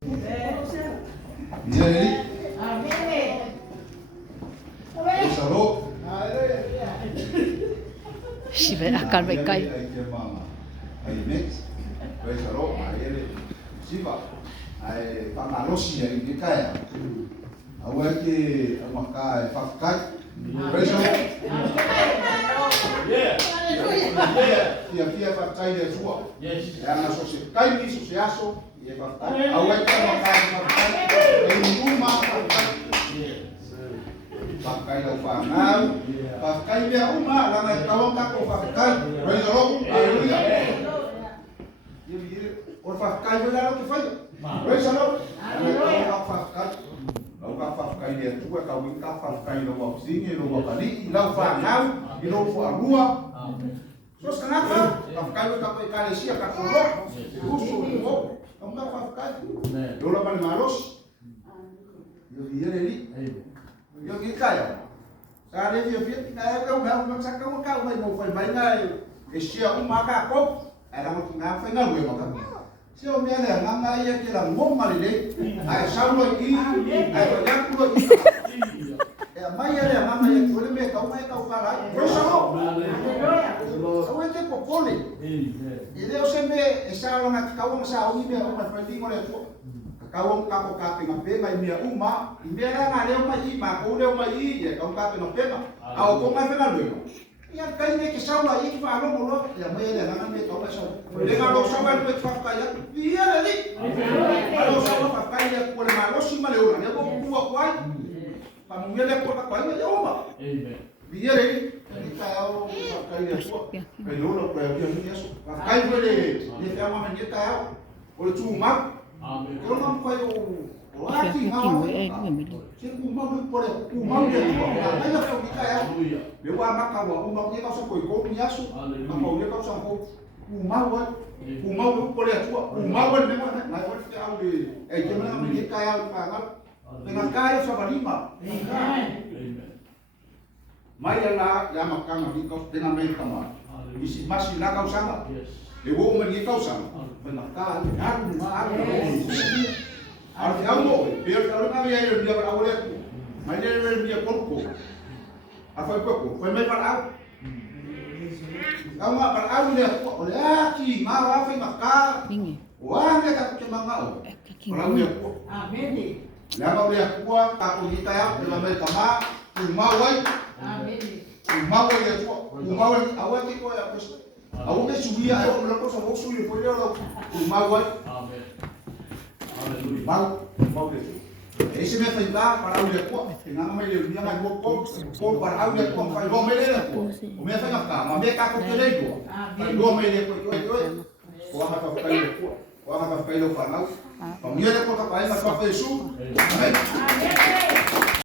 Jadi, selalu. Si bai akan bai kai. Ai next, bai selalu. Ai siapa? Ai pangalosi yang kita ya. Awal ke makai fakai. Bai selalu. Dia fakai dia semua. Yang asosiasi kai ni asosiasi. Dia fakai. Awal ke makai fakai. Ini rumah fakai. Pakai lo panau, pakai dia rumah, lanai kawang kako pakai, praise the Lord, haleluya. Jadi orang pakai benda lo kifai, praise the Lord, haleluya. Kau pakai dia juga kau ingkar pakai lo bapa sini, lo bapa ni, lo panau, lo farua. Terus kenapa? Pakai lo tak pakai kalesia kakolok, usul lo, kau tak pakai, lo lapan malos. Jadi ini. Yo kita ya. Saat ini dia kau maksa kau mau phải ngay Asia maka kau ada mau ngapa nggak gue makan. Siapa yang ada nggak ya kira ngom mali deh. Ay saulo i, ay banyak lo i. Ya maya ya mama ya boleh me kau kalah. Terus kau. Kau itu popoli. Ini osembe esalo nak kau masa ini dia mau penting oleh tu. Kau kapo kape ngapenga imia uma imera nga leo mai ma ko leo mai ya kau kape ngapenga au ko mai fena leo ya kai ne ke sawa i fa lo mo ya mai ya nga me kau sa de nga lo sawa pe fa ka ya dia li lo sawa fa ka ya ko ma lo si ma leo ya ko ku kwai pa mo le ko ka kwai ya uma dia li kita au fa ka ya ko pe lo ko ya ni so fa ka le ni ta ma ni ta o tu ma kalau kamu kayak laki mau, sih mau boleh, mau dia juga. Ayo kau kita ya, dewa maka kau mau dia kau sampai kau punya su, mau dia kau sampai mau boleh juga, mau memang, mau kita ambil, jangan kita ya pangal, dengan kaya sama lima. Mayalah yang makan nanti kau dengan mereka mah, masih nak kau sama. Dewa umur kau sama. Benarkah harus kamu biar kalau kami yang dia berawal itu mana dia korpo apa korpo kau main berawal kamu berawal dia oleh aki mau apa maka wah kita cuma mau kalau dia amin lama dia kuat aku kita ya dalam pertama umawai amin umawai ya umawai awal kita ya aku ke subia aku melakukan sama suyu boleh lo umawai amin mau deh esse me faz lá para o leco não me lembro minha mãe vou para o leco faz bom me leco o me faz cá mas me cá com que leco faz bom me leco o ama para ficar leco o ama para ficar lo fanal o me leco para ir para faz su amin